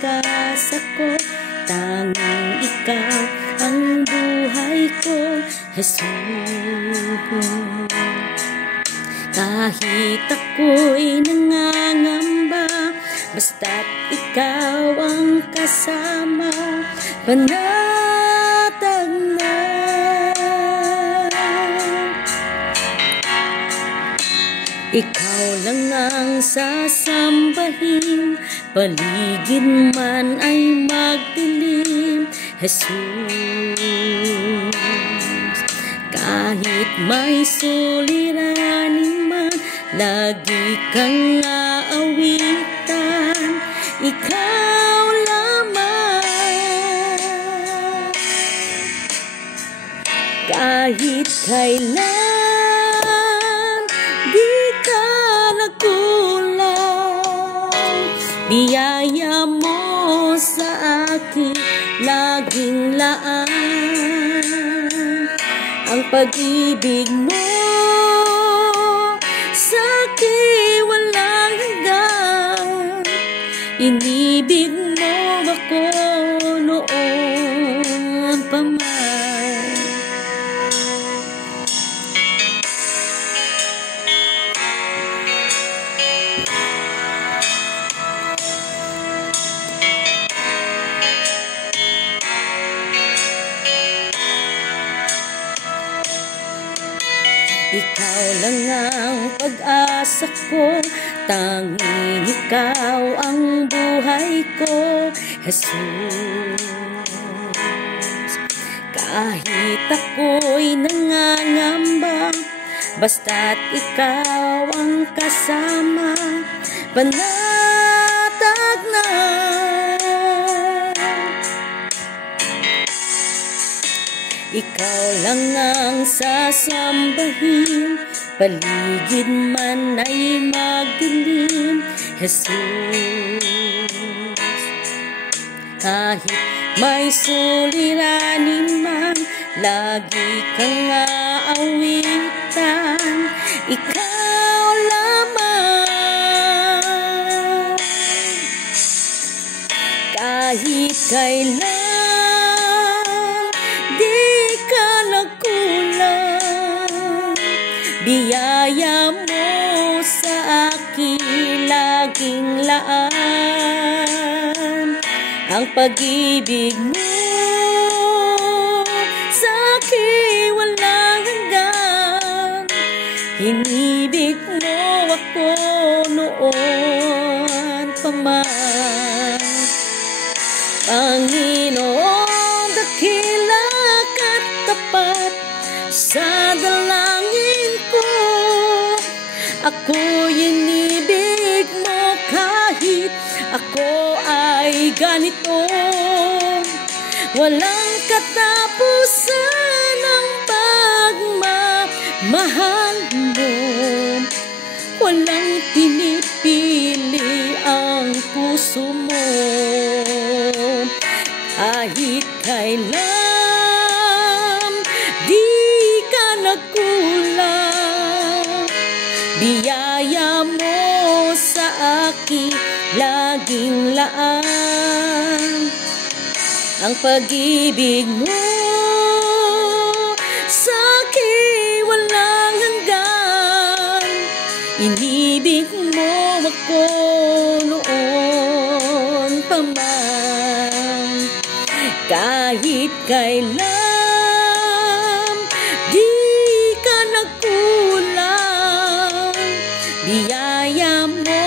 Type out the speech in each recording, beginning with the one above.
pag-asa ko, tanging ikaw ang buhay ko, Jesus. Kahit ako'y nangangamba, basta't ikaw ang kasama, panatag na. Ikaw lang ang sasambahin, paligid man ay magdilim, Jesus. Kahit may suliranin man, lagi kang aawitan, ikaw lamang. Kahit kailan di ka nagkulang, biyaya mo sa akin laging laan. Ang pag-ibig mo sa'kin walang hanggan, inibig mo ako noon pa man. Ikaw lang ang pag-asa ko, tanging ikaw ang buhay ko, Jesus. Kahit ako'y nangangamba, basta't ikaw ang kasama, panatag na. Ikaw lang ang sasambahin, paligid man ay magdilim, Jesus. Kahit may suliranin man, lagi kang aawitan, ikaw lamang. Kahit kailan biyaya mo sa akin laging laan. Ang pag-ibig mo sa akin walang hanggan, inibig mo ako noon pa man. Panginoon, dakila ka't tapat sa dalangin ko, ako'y inibig mo kahit ako ay ganito. Walang katapusan ang pagmamahal mo, walang pinipili ang puso mo. Kahit kailan di ka nagkulang, biyaya mo sa akin laging laan. Ang pag-ibig mo sa akin walang hanggan, inibig mo ako noon pa man. Kahit kailan di ka nagkulang, biyaya mo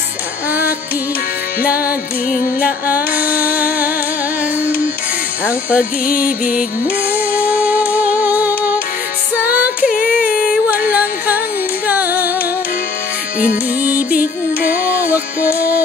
sa akin laging laan. Ang pag-ibig mo sa akin walang hanggan, inibig mo ako